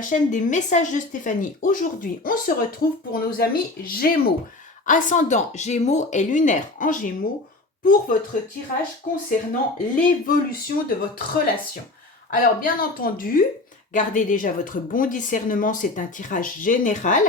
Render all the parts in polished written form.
la chaîne des messages de Stéphanie. Aujourd'hui, on se retrouve pour nos amis Gémeaux. Ascendant Gémeaux et lunaire en Gémeaux pour votre tirage concernant l'évolution de votre relation. Alors, bien entendu, gardez déjà votre bon discernement, c'est un tirage général.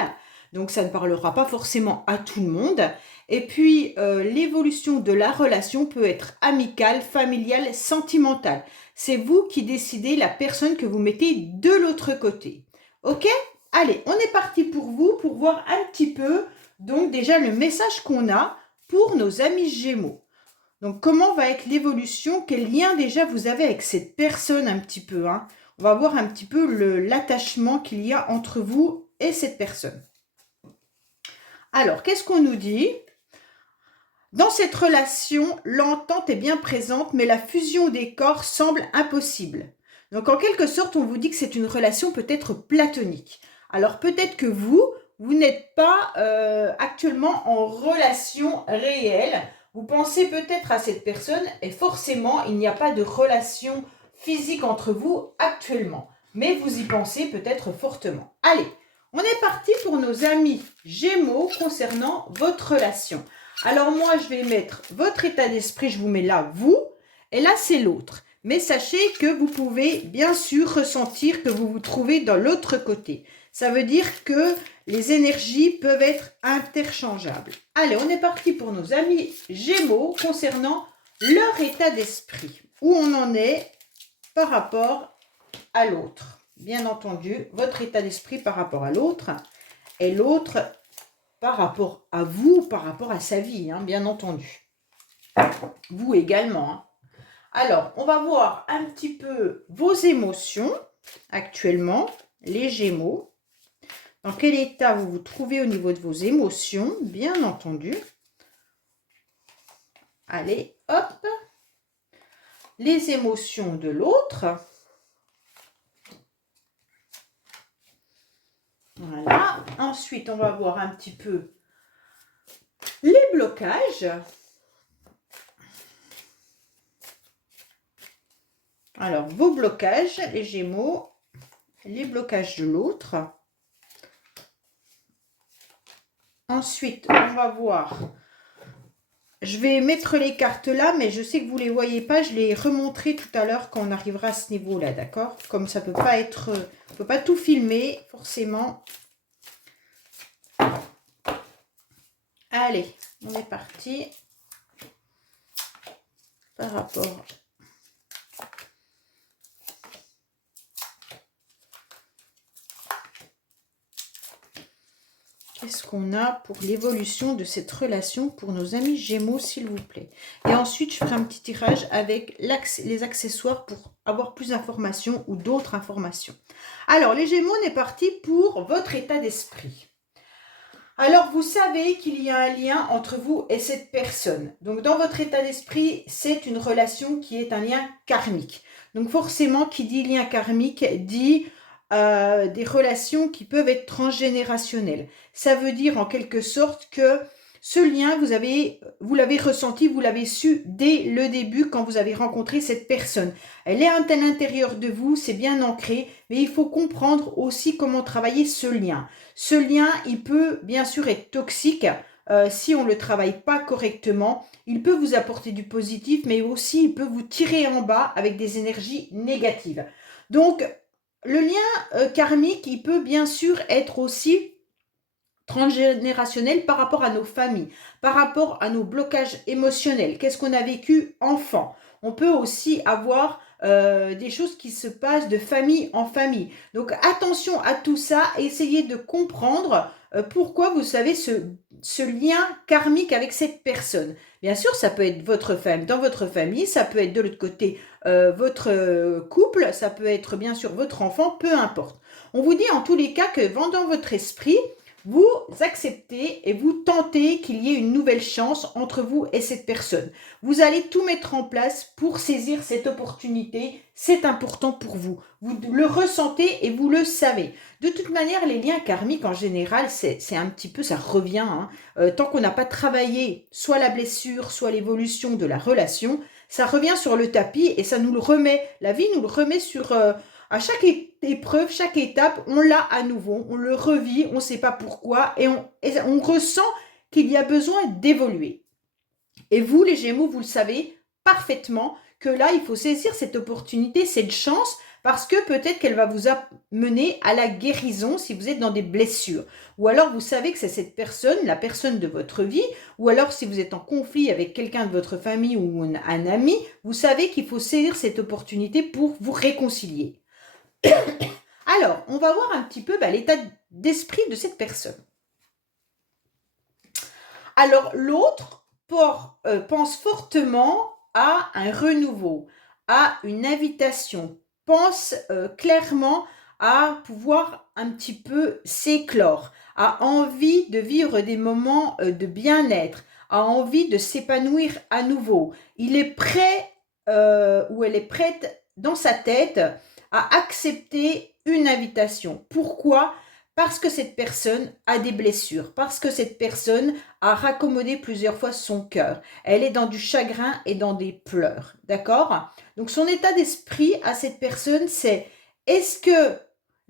Donc, ça ne parlera pas forcément à tout le monde. Et puis, l'évolution de la relation peut être amicale, familiale, sentimentale. C'est vous qui décidez la personne que vous mettez de l'autre côté. Ok? Allez, on est parti pour vous, pour voir un petit peu, donc déjà le message qu'on a pour nos amis Gémeaux. Donc, comment va être l'évolution? Quel lien déjà vous avez avec cette personne un petit peu, hein? On va voir un petit peu l'attachement qu'il y a entre vous et cette personne. Alors, qu'est-ce qu'on nous dit? Dans cette relation, l'entente est bien présente, mais la fusion des corps semble impossible. Donc, en quelque sorte, on vous dit que c'est une relation peut-être platonique. Alors, peut-être que vous n'êtes pas actuellement en relation réelle. Vous pensez peut-être à cette personne et forcément, il n'y a pas de relation physique entre vous actuellement. Mais vous y pensez peut-être fortement. Allez, on est parti pour nos amis Gémeaux concernant votre relation. Alors moi, je vais mettre votre état d'esprit, je vous mets là, vous, et là, c'est l'autre. Mais sachez que vous pouvez bien sûr ressentir que vous vous trouvez dans l'autre côté. Ça veut dire que les énergies peuvent être interchangeables. Allez, on est parti pour nos amis Gémeaux concernant leur état d'esprit. Où on en est par rapport à l'autre. Bien entendu, votre état d'esprit par rapport à l'autre et l'autre par rapport à vous, par rapport à sa vie, hein, bien entendu. Vous également. Hein. Alors, on va voir un petit peu vos émotions actuellement, les Gémeaux. Dans quel état vous vous trouvez au niveau de vos émotions, bien entendu. Allez, hop. Les émotions de l'autre. Voilà. Ensuite, on va voir un petit peu les blocages. Alors, vos blocages, les Gémeaux, les blocages de l'autre. Ensuite, on va voir. Je vais mettre les cartes là, mais je sais que vous ne les voyez pas. Je les remontrerai tout à l'heure quand on arrivera à ce niveau-là, d'accord? Comme ça peut pas être... On ne peut pas tout filmer, forcément. Allez, on est parti. Par rapport... Qu'est-ce qu'on a pour l'évolution de cette relation pour nos amis Gémeaux, s'il vous plaît? Et ensuite, je ferai un petit tirage avec les accessoires pour avoir plus d'informations ou d'autres informations. Alors, les Gémeaux, on est parti pour votre état d'esprit. Alors, vous savez qu'il y a un lien entre vous et cette personne. Donc, dans votre état d'esprit, c'est une relation qui est un lien karmique. Donc, forcément, qui dit lien karmique dit... des relations qui peuvent être transgénérationnelles. Ça veut dire en quelque sorte que ce lien, vous l'avez ressenti, vous l'avez su dès le début quand vous avez rencontré cette personne. Elle est à l'intérieur de vous, c'est bien ancré, mais il faut comprendre aussi comment travailler ce lien. Ce lien, il peut bien sûr être toxique si on ne le travaille pas correctement. Il peut vous apporter du positif, mais aussi il peut vous tirer en bas avec des énergies négatives. Donc, le lien karmique, il peut bien sûr être aussi transgénérationnel par rapport à nos familles, par rapport à nos blocages émotionnels. Qu'est-ce qu'on a vécu enfant? On peut aussi avoir des choses qui se passent de famille en famille. Donc attention à tout ça, essayez de comprendre pourquoi vous savez ce lien karmique avec cette personne. Bien sûr, ça peut être votre famille, dans votre famille, ça peut être de l'autre côté votre couple, ça peut être bien sûr votre enfant, peu importe. On vous dit en tous les cas que dans votre esprit, vous acceptez et vous tentez qu'il y ait une nouvelle chance entre vous et cette personne. Vous allez tout mettre en place pour saisir cette opportunité. C'est important pour vous. Vous le ressentez et vous le savez. De toute manière, les liens karmiques en général, c'est un petit peu, ça revient. Hein. Tant qu'on n'a pas travaillé soit la blessure, soit l'évolution de la relation, ça revient sur le tapis et ça nous le remet. La vie nous le remet sur À chaque épreuve, chaque étape, on l'a à nouveau, on le revit, on ne sait pas pourquoi et on ressent qu'il y a besoin d'évoluer. Et vous, les Gémeaux, vous le savez parfaitement que là, il faut saisir cette opportunité, cette chance, parce que peut-être qu'elle va vous amener à la guérison si vous êtes dans des blessures. Ou alors, vous savez que c'est cette personne, la personne de votre vie, ou alors si vous êtes en conflit avec quelqu'un de votre famille ou un ami, vous savez qu'il faut saisir cette opportunité pour vous réconcilier. Alors, on va voir un petit peu l'état d'esprit de cette personne. Alors, l'autre pense fortement à un renouveau, à une invitation, pense clairement à pouvoir un petit peu s'éclore, a envie de vivre des moments de bien-être, a envie de s'épanouir à nouveau. Il est prêt ou elle est prête dans sa tête à accepter une invitation. Pourquoi ? Parce que cette personne a des blessures, parce que cette personne a raccommodé plusieurs fois son cœur. Elle est dans du chagrin et dans des pleurs, d'accord? Donc son état d'esprit à cette personne, c'est est-ce que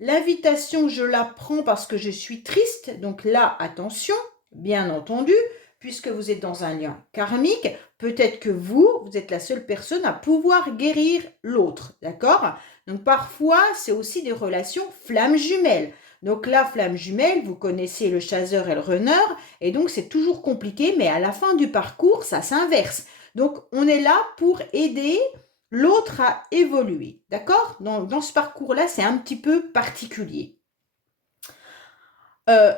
l'invitation, je la prends parce que je suis triste? Donc là, attention, bien entendu, puisque vous êtes dans un lien karmique, peut-être que vous êtes la seule personne à pouvoir guérir l'autre, d'accord? Donc parfois, c'est aussi des relations flammes jumelles. Donc la flamme jumelle, vous connaissez le chasseur et le runner, et donc c'est toujours compliqué, mais à la fin du parcours, ça s'inverse. Donc on est là pour aider l'autre à évoluer, d'accord? Dans ce parcours-là, c'est un petit peu particulier.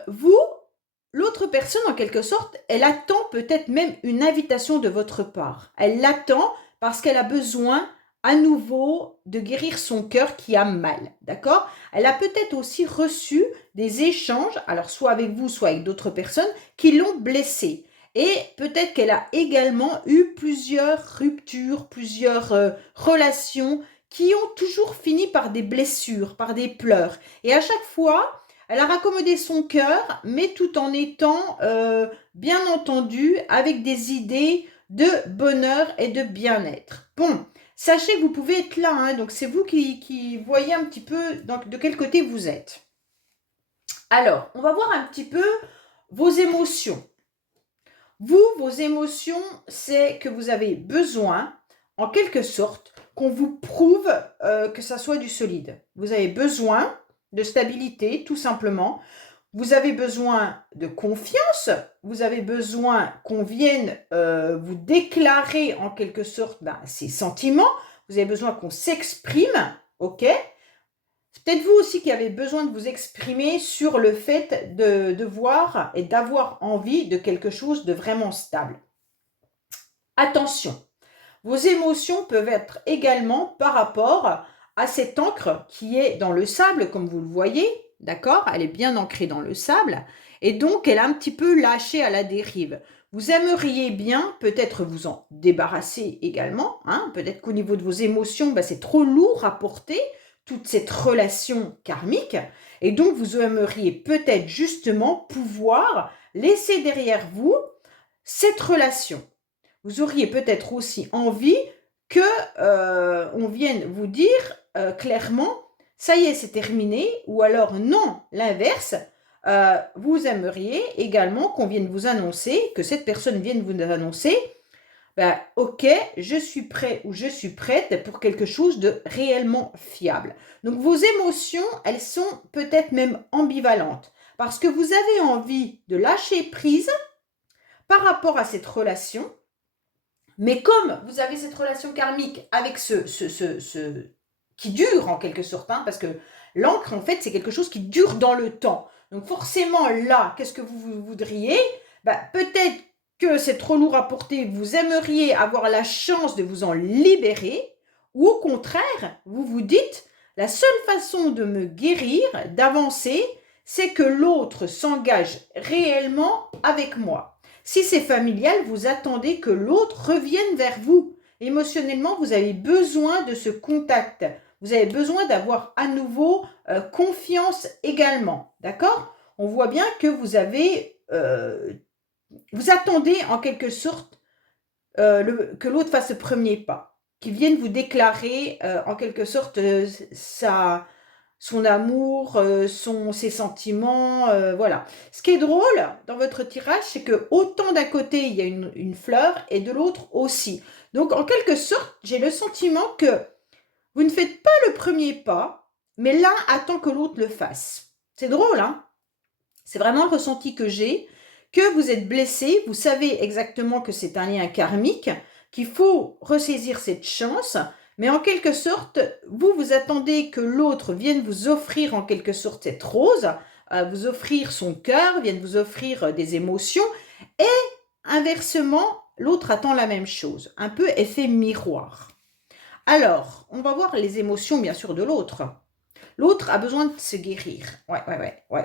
Vous, l'autre personne, en quelque sorte, elle attend peut-être même une invitation de votre part. Elle l'attend parce qu'elle a besoin à nouveau de guérir son cœur qui a mal, d'accord? Elle a peut-être aussi reçu des échanges, alors soit avec vous, soit avec d'autres personnes, qui l'ont blessée. Et peut-être qu'elle a également eu plusieurs ruptures, plusieurs relations qui ont toujours fini par des blessures, par des pleurs. Et à chaque fois, elle a raccommodé son cœur, mais tout en étant, bien entendu, avec des idées de bonheur et de bien-être. Bon, sachez que vous pouvez être là, hein, donc c'est vous qui voyez un petit peu de quel côté vous êtes. Alors, on va voir un petit peu vos émotions. Vous, vos émotions, c'est que vous avez besoin, en quelque sorte, qu'on vous prouve que ça soit du solide. Vous avez besoin de stabilité, tout simplement. Vous avez besoin de confiance, vous avez besoin qu'on vienne vous déclarer en quelque sorte ses sentiments, vous avez besoin qu'on s'exprime, ok? C'est peut-être vous aussi qui avez besoin de vous exprimer sur le fait de voir et d'avoir envie de quelque chose de vraiment stable. Attention, vos émotions peuvent être également par rapport à cette encre qui est dans le sable, comme vous le voyez, d'accord? Elle est bien ancrée dans le sable et donc elle est un petit peu lâchée à la dérive. Vous aimeriez bien peut-être vous en débarrasser également, hein? Peut-être qu'au niveau de vos émotions, c'est trop lourd à porter, toute cette relation karmique, et donc vous aimeriez peut-être justement pouvoir laisser derrière vous cette relation. Vous auriez peut-être aussi envie que on vienne vous dire clairement, ça y est, c'est terminé, ou alors non, l'inverse, vous aimeriez également qu'on vienne vous annoncer, que cette personne vienne vous annoncer, ok, je suis prêt ou je suis prête pour quelque chose de réellement fiable. Donc vos émotions, elles sont peut-être même ambivalentes, parce que vous avez envie de lâcher prise par rapport à cette relation, mais comme vous avez cette relation karmique avec ce qui dure en quelque sorte, hein, parce que l'encre, en fait, c'est quelque chose qui dure dans le temps. Donc forcément, là, qu'est-ce que vous voudriez? Peut-être que c'est trop lourd à porter, vous aimeriez avoir la chance de vous en libérer, ou au contraire, vous vous dites, la seule façon de me guérir, d'avancer, c'est que l'autre s'engage réellement avec moi. Si c'est familial, vous attendez que l'autre revienne vers vous. Émotionnellement, vous avez besoin de ce contact. Vous avez besoin d'avoir à nouveau confiance également. D'accord? On voit bien que vous avez... vous attendez en quelque sorte que l'autre fasse le premier pas. qui viennent vous déclarer en quelque sorte son amour, ses sentiments, voilà. Ce qui est drôle dans votre tirage, c'est que autant d'un côté, il y a une fleur et de l'autre aussi. Donc, en quelque sorte, j'ai le sentiment que vous ne faites pas le premier pas, mais l'un attend que l'autre le fasse. C'est drôle, hein? C'est vraiment le ressenti que j'ai, que vous êtes blessé, vous savez exactement que c'est un lien karmique, qu'il faut ressaisir cette chance, mais en quelque sorte, vous attendez que l'autre vienne vous offrir en quelque sorte cette rose, vous offrir son cœur, vienne vous offrir des émotions, et inversement, l'autre attend la même chose, un peu effet miroir. Alors, on va voir les émotions bien sûr de l'autre. L'autre a besoin de se guérir. Ouais.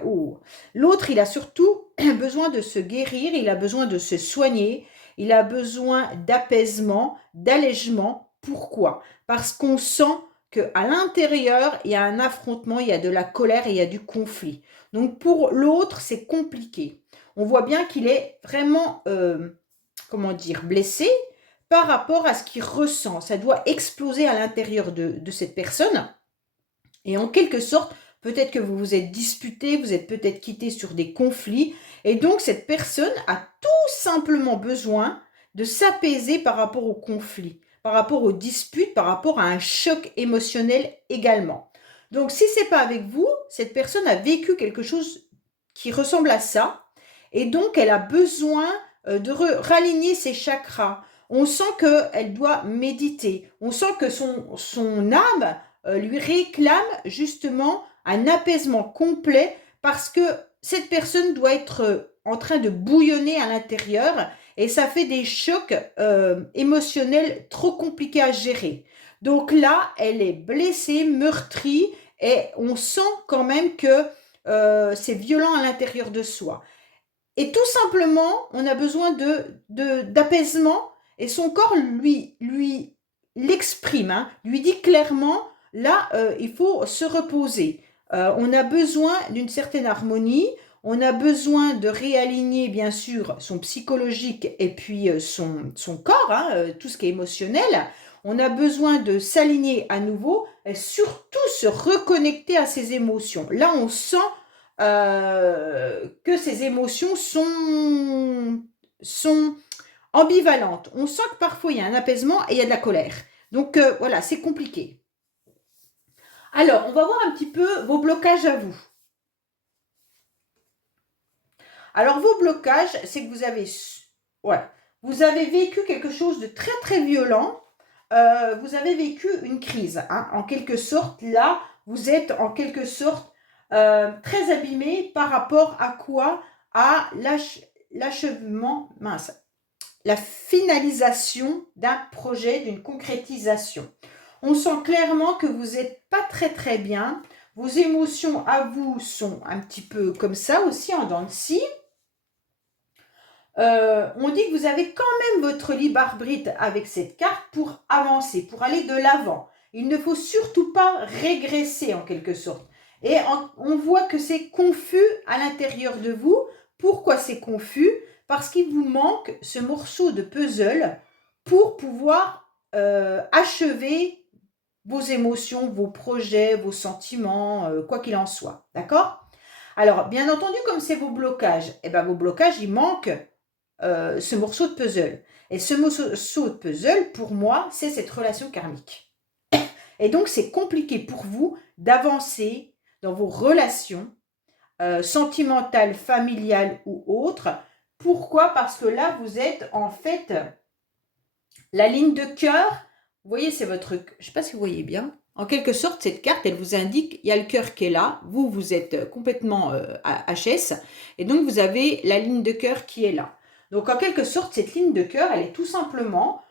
Ouh. L'autre, il a surtout besoin de se guérir, il a besoin de se soigner, il a besoin d'apaisement, d'allègement. Pourquoi? Parce qu'on sent qu'à l'intérieur, il y a un affrontement, il y a de la colère et il y a du conflit. Donc pour l'autre, c'est compliqué. On voit bien qu'il est vraiment, blessé par rapport à ce qu'il ressent. Ça doit exploser à l'intérieur de cette personne. Et en quelque sorte, peut-être que vous vous êtes disputé, vous êtes peut-être quitté sur des conflits. Et donc, cette personne a tout simplement besoin de s'apaiser par rapport au conflit, par rapport aux disputes, par rapport à un choc émotionnel également. Donc, si ce n'est pas avec vous, cette personne a vécu quelque chose qui ressemble à ça. Et donc, elle a besoin de raligner ses chakras. On sent qu'elle doit méditer. On sent que son âme lui réclame justement un apaisement complet parce que cette personne doit être en train de bouillonner à l'intérieur et ça fait des chocs émotionnels trop compliqués à gérer. Donc là, elle est blessée, meurtrie et on sent quand même que c'est violent à l'intérieur de soi. Et tout simplement, on a besoin d'apaisement et son corps lui l'exprime, hein, lui dit clairement, là, il faut se reposer. On a besoin d'une certaine harmonie, on a besoin de réaligner, bien sûr, son psychologique et puis son corps, hein, tout ce qui est émotionnel. On a besoin de s'aligner à nouveau et surtout se reconnecter à ses émotions. Là, on sent que ces émotions sont ambivalentes. On sent que parfois il y a un apaisement et il y a de la colère. Donc voilà, c'est compliqué. Alors, on va voir un petit peu vos blocages à vous. Alors, vos blocages, c'est que vous avez vécu quelque chose de très très violent. Vous avez vécu une crise. Hein. En quelque sorte, là, vous êtes en quelque sorte très abîmé par rapport à quoi? À l'achèvement, la finalisation d'un projet, d'une concrétisation. On sent clairement que vous n'êtes pas très très bien. Vos émotions à vous sont un petit peu comme ça aussi, en dents de scie. On dit que vous avez quand même votre libre arbitre avec cette carte pour avancer, pour aller de l'avant. Il ne faut surtout pas régresser en quelque sorte. Et on voit que c'est confus à l'intérieur de vous. Pourquoi c'est confus? Parce qu'il vous manque ce morceau de puzzle pour pouvoir achever vos émotions, vos projets, vos sentiments, quoi qu'il en soit. D'accord? Alors, bien entendu, comme c'est vos blocages, vos blocages, il manque ce morceau de puzzle. Et ce morceau de puzzle, pour moi, c'est cette relation karmique. Et donc, c'est compliqué pour vous d'avancer dans vos relations sentimentales, familiales ou autres. Pourquoi? Parce que là, vous êtes en fait la ligne de cœur. Vous voyez, c'est votre... Je ne sais pas si vous voyez bien. En quelque sorte, cette carte, elle vous indique, il y a le cœur qui est là. Vous êtes complètement HS. Et donc, vous avez la ligne de cœur qui est là. Donc, en quelque sorte, cette ligne de cœur, elle est tout simplement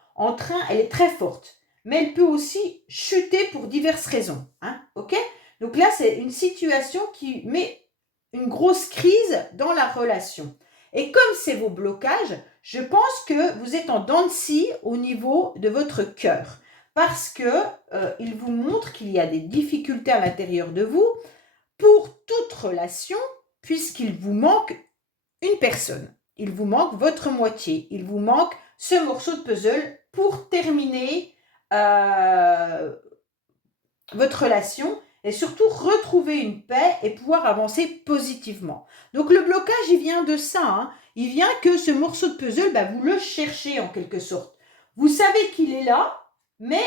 elle est très forte. Mais elle peut aussi chuter pour diverses raisons. Hein, ok? Donc là, c'est une situation qui met une grosse crise dans la relation. Et comme c'est vos blocages, je pense que vous êtes en dents de scie au niveau de votre cœur. Parce que il vous montre qu'il y a des difficultés à l'intérieur de vous pour toute relation, puisqu'il vous manque une personne. Il vous manque votre moitié. Il vous manque ce morceau de puzzle pour terminer votre relation et surtout retrouver une paix et pouvoir avancer positivement. Donc le blocage, il vient de ça. Hein. Il vient que ce morceau de puzzle, bah, vous le cherchez en quelque sorte. Vous savez qu'il est là, mais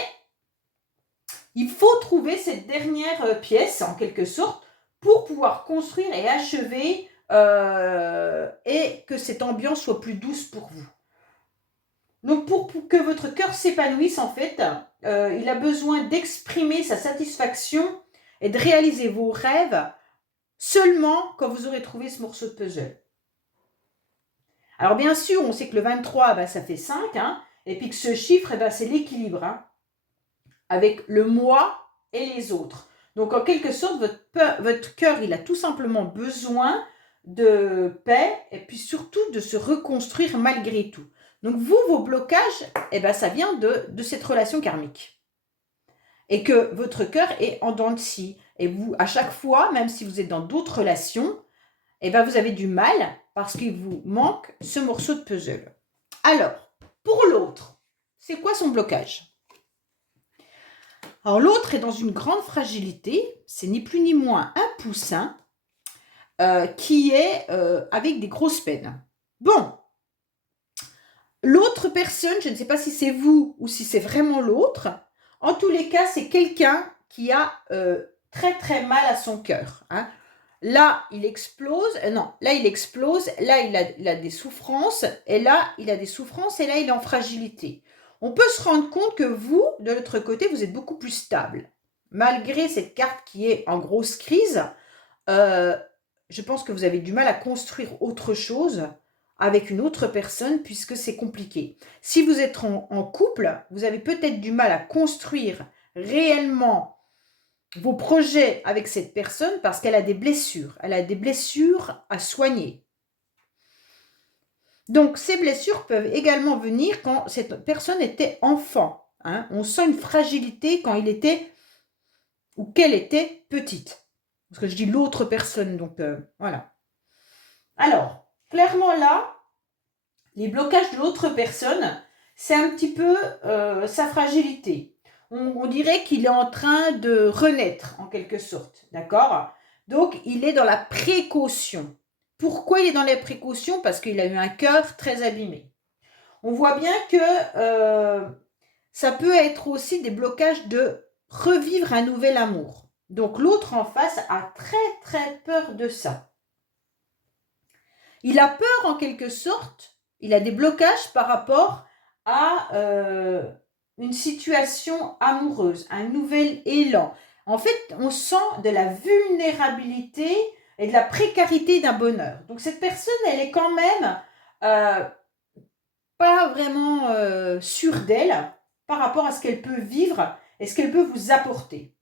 il faut trouver cette dernière pièce en quelque sorte pour pouvoir construire et achever et que cette ambiance soit plus douce pour vous. Donc pour que votre cœur s'épanouisse, en fait, il a besoin d'exprimer sa satisfaction et de réaliser vos rêves seulement quand vous aurez trouvé ce morceau de puzzle. Alors bien sûr, on sait que le 23, bah, ça fait 5, hein, et puis que ce chiffre, bah, c'est l'équilibre, hein, avec le moi et les autres. Donc en quelque sorte, votre cœur, il a tout simplement besoin de paix et puis surtout de se reconstruire malgré tout. Donc vous, vos blocages, eh ben, ça vient de cette relation karmique. Et que votre cœur est en dents de scie. Et vous, à chaque fois, même si vous êtes dans d'autres relations, eh ben, vous avez du mal parce qu'il vous manque ce morceau de puzzle. Alors, pour l'autre, c'est quoi son blocage? Alors l'autre est dans une grande fragilité, c'est ni plus ni moins un poussin qui est avec des grosses peines. Bon, l'autre personne, je ne sais pas si c'est vous ou si c'est vraiment l'autre, en tous les cas, c'est quelqu'un qui a très très mal à son cœur. Hein. Là, il explose, là il explose, là il a des souffrances, et là il a des souffrances, et là il est en fragilité. On peut se rendre compte que vous, de l'autre côté, vous êtes beaucoup plus stable. Malgré cette carte qui est en grosse crise, je pense que vous avez du mal à construire autre chose avec une autre personne puisque c'est compliqué. Si vous êtes en couple, vous avez peut-être du mal à construire réellement vos projets avec cette personne parce qu'elle a des blessures. Elle a des blessures à soigner. Donc, ces blessures peuvent également venir quand cette personne était enfant. Hein. On sent une fragilité quand il était ou qu'elle était petite. Parce que je dis l'autre personne, donc voilà. Alors, clairement là, les blocages de l'autre personne, c'est un petit peu sa fragilité. On dirait qu'il est en train de renaître, en quelque sorte, d'accord? Donc, il est dans la précaution. Pourquoi il est dans la précaution? Parce qu'il a eu un cœur très abîmé. On voit bien que ça peut être aussi des blocages de revivre un nouvel amour. Donc, l'autre en face a très, très peur de ça. Il a peur, en quelque sorte, il a des blocages par rapport à une situation amoureuse, un nouvel élan. En fait, on sent de la vulnérabilité et de la précarité d'un bonheur. Donc cette personne, elle est quand même pas vraiment sûre d'elle par rapport à ce qu'elle peut vivre et ce qu'elle peut vous apporter.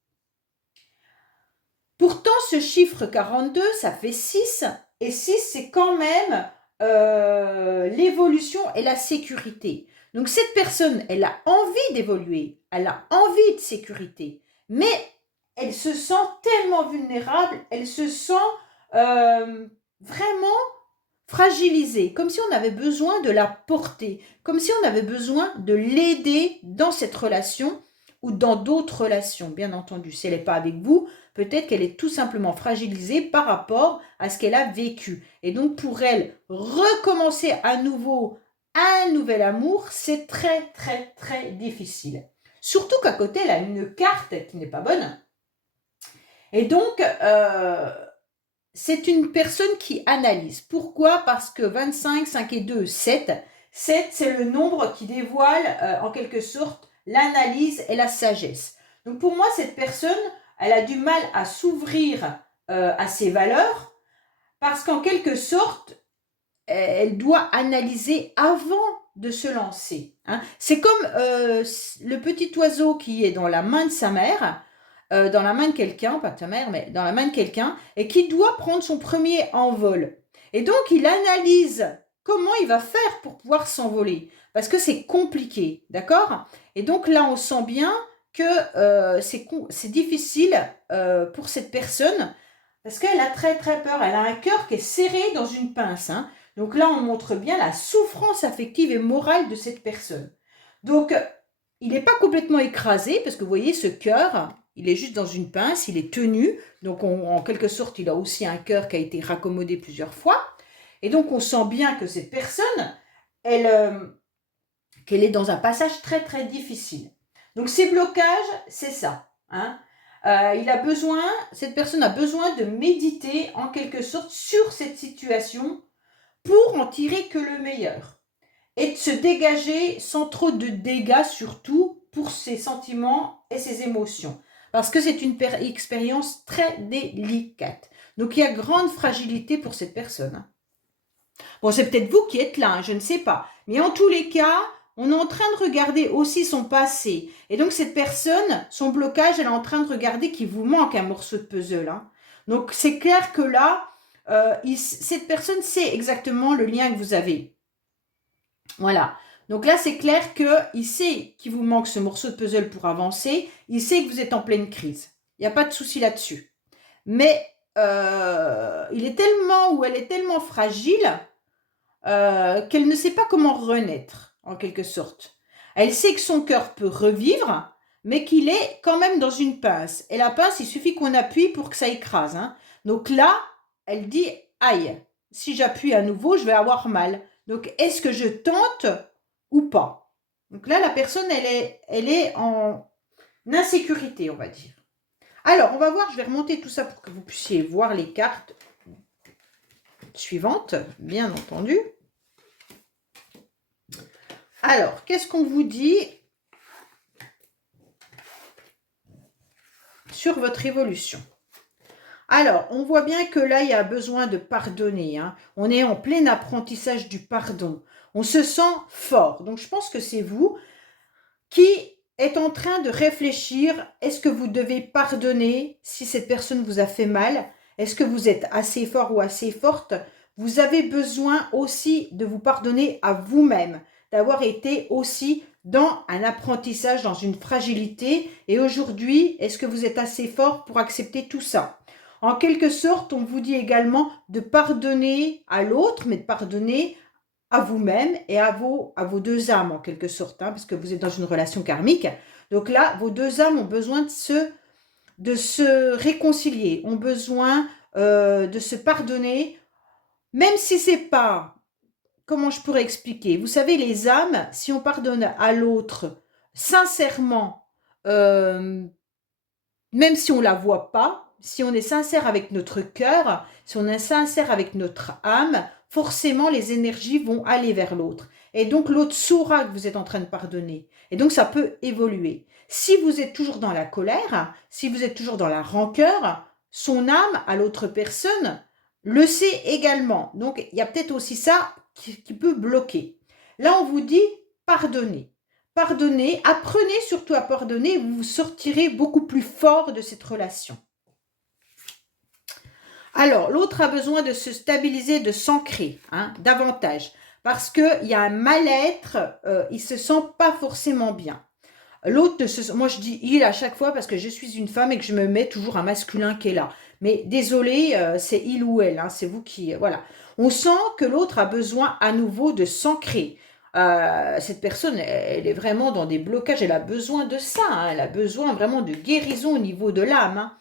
Pourtant, ce chiffre 42, ça fait 6. Et 6, c'est quand même l'évolution et la sécurité. Donc cette personne, elle a envie d'évoluer, elle a envie de sécurité, mais elle se sent tellement vulnérable, elle se sent vraiment fragilisée, comme si on avait besoin de la porter, comme si on avait besoin de l'aider dans cette relation ou dans d'autres relations, bien entendu. Si elle n'est pas avec vous, peut-être qu'elle est tout simplement fragilisée par rapport à ce qu'elle a vécu. Et donc, pour elle, recommencer à nouveau un nouvel amour, c'est très, très, très difficile. Surtout qu'à côté, elle a une carte qui n'est pas bonne. Et donc, c'est une personne qui analyse. Pourquoi? Parce que 25, 5 et 2, 7. 7, c'est le nombre qui dévoile, en quelque sorte, l'analyse et la sagesse. Donc, pour moi, cette personne, elle a du mal à s'ouvrir à ses valeurs parce qu'en quelque sorte, elle doit analyser avant de se lancer. Hein. C'est comme le petit oiseau qui est dans la main de sa mère, dans la main de quelqu'un, pas de sa mère, mais dans la main de quelqu'un, et qui doit prendre son premier envol. Et donc, il analyse comment il va faire pour pouvoir s'envoler, parce que c'est compliqué, d'accord? Et donc là, on sent bien que c'est difficile pour cette personne, parce qu'elle a très très peur, elle a un cœur qui est serré dans une pince. Hein. Donc là, on montre bien la souffrance affective et morale de cette personne. Donc, il n'est pas complètement écrasé, parce que vous voyez, ce cœur, il est juste dans une pince, il est tenu. Donc, en quelque sorte, il a aussi un cœur qui a été raccommodé plusieurs fois. Et donc, on sent bien que cette personne, qu'elle est dans un passage très, très difficile. Donc, ces blocages, c'est ça. Hein. Cette personne a besoin de méditer, en quelque sorte, sur cette situation pour en tirer que le meilleur. Et de se dégager sans trop de dégâts, surtout pour ses sentiments et ses émotions. Parce que c'est une expérience très délicate. Donc, il y a grande fragilité pour cette personne. Bon, c'est peut-être vous qui êtes là, hein, je ne sais pas. Mais en tous les cas, on est en train de regarder aussi son passé. Et donc, cette personne, son blocage, elle est en train de regarder qu'il vous manque un morceau de puzzle. Hein. Donc, c'est clair que là, cette personne sait exactement le lien que vous avez. Voilà. Donc là, c'est clair qu'il sait qu'il vous manque ce morceau de puzzle pour avancer. Il sait que vous êtes en pleine crise. Il n'y a pas de souci là-dessus. Mais il est tellement ou elle est tellement fragile qu'elle ne sait pas comment renaître, en quelque sorte. Elle sait que son cœur peut revivre, mais qu'il est quand même dans une pince. Et la pince, il suffit qu'on appuie pour que ça écrase. Hein. Donc là, elle dit, aïe, si j'appuie à nouveau, je vais avoir mal. Donc, est-ce que je tente ou pas? Donc là, la personne, elle est en insécurité, on va dire. Alors, on va voir, je vais remonter tout ça pour que vous puissiez voir les cartes suivantes, bien entendu. Alors, qu'est-ce qu'on vous dit sur votre évolution? Alors, on voit bien que là, il y a besoin de pardonner. Hein. On est en plein apprentissage du pardon. On se sent fort. Donc, je pense que c'est vous qui êtes en train de réfléchir. Est-ce que vous devez pardonner si cette personne vous a fait mal? Est-ce que vous êtes assez fort ou assez forte? Vous avez besoin aussi de vous pardonner à vous-même, d'avoir été aussi dans un apprentissage, dans une fragilité. Et aujourd'hui, est-ce que vous êtes assez fort pour accepter tout ça? En quelque sorte, on vous dit également de pardonner à l'autre, mais de pardonner à vous-même et à vos deux âmes, en quelque sorte, hein, parce que vous êtes dans une relation karmique. Donc là, vos deux âmes ont besoin de se réconcilier, ont besoin de se pardonner, même si c'est pas, comment je pourrais expliquer? Vous savez, les âmes, si on pardonne à l'autre sincèrement, même si on ne la voit pas, si on est sincère avec notre cœur, si on est sincère avec notre âme, forcément les énergies vont aller vers l'autre. Et donc l'autre saura que vous êtes en train de pardonner. Et donc ça peut évoluer. Si vous êtes toujours dans la colère, si vous êtes toujours dans la rancœur, son âme à l'autre personne le sait également. Donc il y a peut-être aussi ça qui peut bloquer. Là on vous dit pardonnez. Pardonnez, apprenez surtout à pardonner, vous vous sortirez beaucoup plus fort de cette relation. Alors, l'autre a besoin de se stabiliser, de s'ancrer, hein, davantage, parce qu'il y a un mal-être, il ne se sent pas forcément bien. L'autre, moi je dis il à chaque fois parce que je suis une femme et que je me mets toujours un masculin qui est là. Mais désolé, c'est il ou elle, hein, c'est vous qui... voilà. On sent que l'autre a besoin à nouveau de s'ancrer. Cette personne, elle est vraiment dans des blocages, elle a besoin de ça, hein, elle a besoin vraiment de guérison au niveau de l'âme. Hein.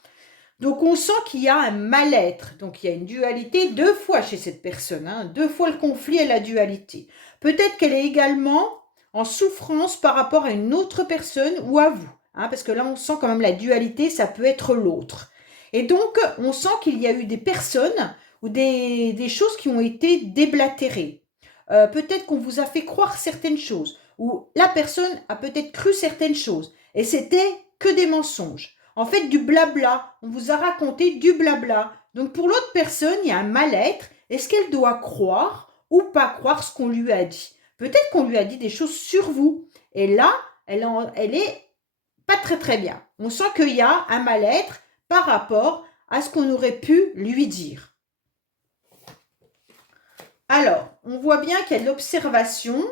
Donc on sent qu'il y a un mal-être, donc il y a une dualité deux fois chez cette personne, hein, deux fois le conflit et la dualité. Peut-être qu'elle est également en souffrance par rapport à une autre personne ou à vous, hein, parce que là on sent quand même la dualité, ça peut être l'autre. Et donc on sent qu'il y a eu des personnes ou des choses qui ont été déblatérées. Peut-être qu'on vous a fait croire certaines choses, ou la personne a peut-être cru certaines choses, et c'était que des mensonges. En fait, du blabla. On vous a raconté du blabla. Donc, pour l'autre personne, il y a un mal-être. Est-ce qu'elle doit croire ou pas croire ce qu'on lui a dit? Peut-être qu'on lui a dit des choses sur vous. Et là, elle est pas très très bien. On sent qu'il y a un mal-être par rapport à ce qu'on aurait pu lui dire. Alors, on voit bien qu'il y a de l'observation,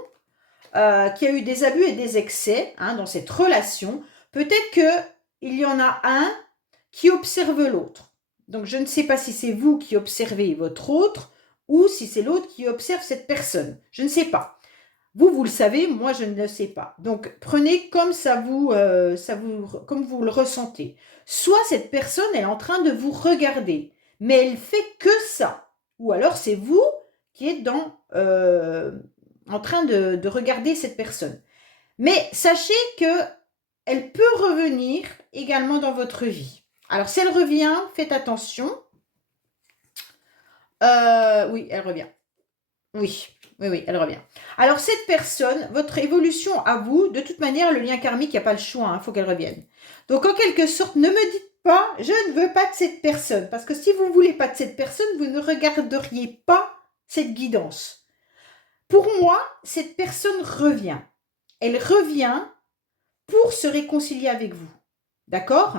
qu'il y a eu des abus et des excès, hein, dans cette relation. Peut-être qu'il y en a un qui observe l'autre. Donc, je ne sais pas si c'est vous qui observez votre autre ou si c'est l'autre qui observe cette personne. Je ne sais pas. Vous le savez, moi, je ne le sais pas. Donc, prenez comme comme vous le ressentez. Soit cette personne est en train de vous regarder, mais elle fait que ça. Ou alors, c'est vous qui êtes en train de regarder cette personne. Mais sachez que elle peut revenir également dans votre vie. Alors, si elle revient, faites attention. Oui, elle revient. Oui, oui, elle revient. Alors, cette personne, votre évolution à vous, de toute manière, le lien karmique, il n'y a pas le choix, il faut qu'elle revienne. Donc, en quelque sorte, ne me dites pas, je ne veux pas de cette personne. Parce que si vous ne voulez pas de cette personne, vous ne regarderiez pas cette guidance. Pour moi, cette personne revient. Elle revient pour se réconcilier avec vous. D'accord?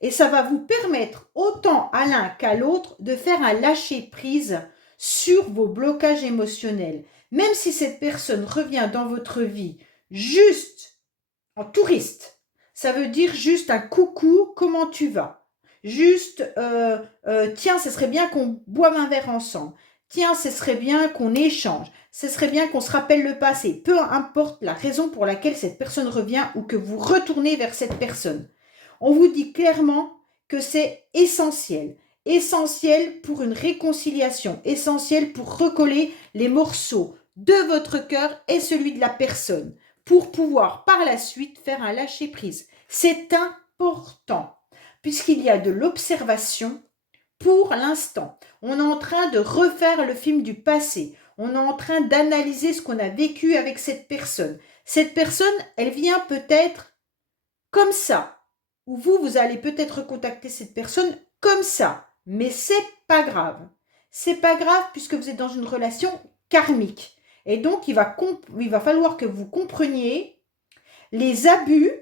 Et ça va vous permettre, autant à l'un qu'à l'autre, de faire un lâcher-prise sur vos blocages émotionnels. Même si cette personne revient dans votre vie juste en touriste, ça veut dire juste un coucou, comment tu vas? Juste, tiens, ce serait bien qu'on boive un verre ensemble. Tiens, ce serait bien qu'on échange. Ce serait bien qu'on se rappelle le passé. Peu importe la raison pour laquelle cette personne revient ou que vous retournez vers cette personne. On vous dit clairement que c'est essentiel. Essentiel pour une réconciliation. Essentiel pour recoller les morceaux de votre cœur et celui de la personne. Pour pouvoir par la suite faire un lâcher-prise. C'est important puisqu'il y a de l'observation pour l'instant. On est en train de refaire le film du passé. On est en train d'analyser ce qu'on a vécu avec cette personne. Cette personne, elle vient peut-être comme ça. Ou vous allez peut-être contacter cette personne comme ça. Mais c'est pas grave. C'est pas grave puisque vous êtes dans une relation karmique. Et donc, il va falloir que vous compreniez les abus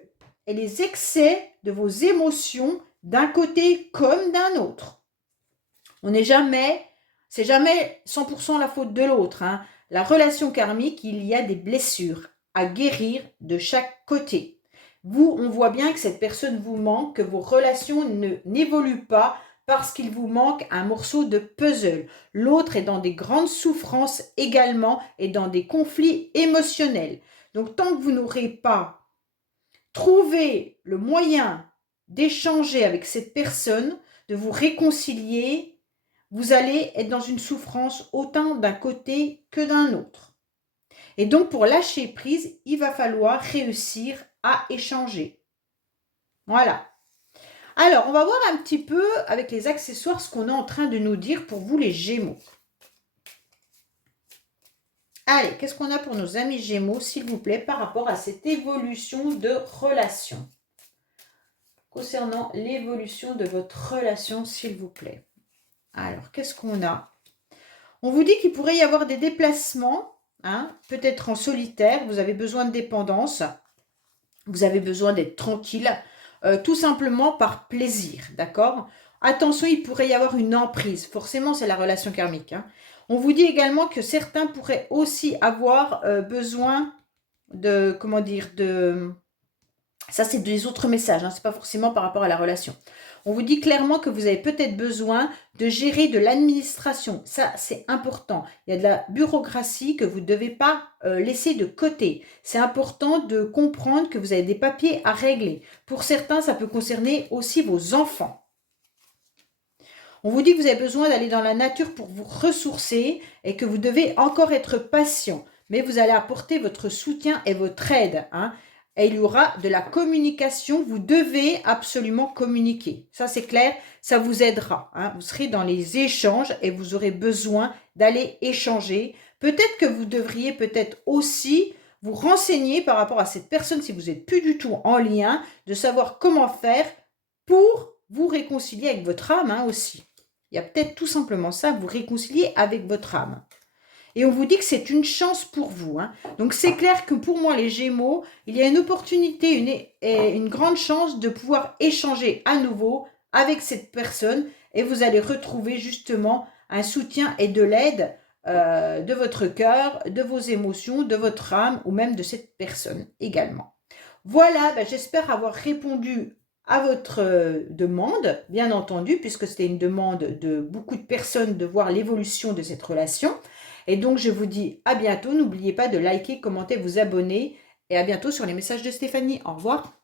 et les excès de vos émotions d'un côté comme d'un autre. C'est jamais 100% la faute de l'autre. Hein. La relation karmique, il y a des blessures à guérir de chaque côté. Vous, on voit bien que cette personne vous manque, que vos relations n'évoluent pas parce qu'il vous manque un morceau de puzzle. L'autre est dans des grandes souffrances également et dans des conflits émotionnels. Donc, tant que vous n'aurez pas trouvé le moyen d'échanger avec cette personne, de vous réconcilier, vous allez être dans une souffrance autant d'un côté que d'un autre. Et donc, pour lâcher prise, il va falloir réussir à échanger. Voilà. Alors, on va voir un petit peu avec les accessoires ce qu'on est en train de nous dire pour vous les Gémeaux. Allez, qu'est-ce qu'on a pour nos amis Gémeaux, s'il vous plaît, par rapport à cette évolution de relation? Concernant l'évolution de votre relation, s'il vous plaît. Alors, qu'est-ce qu'on a? On vous dit qu'il pourrait y avoir des déplacements, hein, peut-être en solitaire, vous avez besoin de dépendance, vous avez besoin d'être tranquille, tout simplement par plaisir, d'accord? Attention, il pourrait y avoir une emprise, forcément c'est la relation karmique. Hein. On vous dit également que certains pourraient aussi avoir besoin de, comment dire, de... Ça c'est des autres messages, hein, c'est pas forcément par rapport à la relation. On vous dit clairement que vous avez peut-être besoin de gérer de l'administration. Ça, c'est important. Il y a de la bureaucratie que vous ne devez pas laisser de côté. C'est important de comprendre que vous avez des papiers à régler. Pour certains, ça peut concerner aussi vos enfants. On vous dit que vous avez besoin d'aller dans la nature pour vous ressourcer et que vous devez encore être patient. Mais vous allez apporter votre soutien et votre aide. Hein. Et il y aura de la communication. Vous devez absolument communiquer. Ça, c'est clair. Ça vous aidera. Hein. Vous serez dans les échanges et vous aurez besoin d'aller échanger. Peut-être que vous devriez peut-être aussi vous renseigner par rapport à cette personne si vous n'êtes plus du tout en lien, de savoir comment faire pour vous réconcilier avec votre âme hein, aussi. Il y a peut-être tout simplement ça, vous réconcilier avec votre âme. Et on vous dit que c'est une chance pour vous. Hein. Donc, c'est clair que pour moi, les Gémeaux, il y a une opportunité, une grande chance de pouvoir échanger à nouveau avec cette personne et vous allez retrouver justement un soutien et de l'aide de votre cœur, de vos émotions, de votre âme ou même de cette personne également. Voilà, j'espère avoir répondu à votre demande, bien entendu, puisque c'était une demande de beaucoup de personnes de voir l'évolution de cette relation. Et donc, je vous dis à bientôt. N'oubliez pas de liker, commenter, vous abonner. Et à bientôt sur les messages de Stéphanie. Au revoir.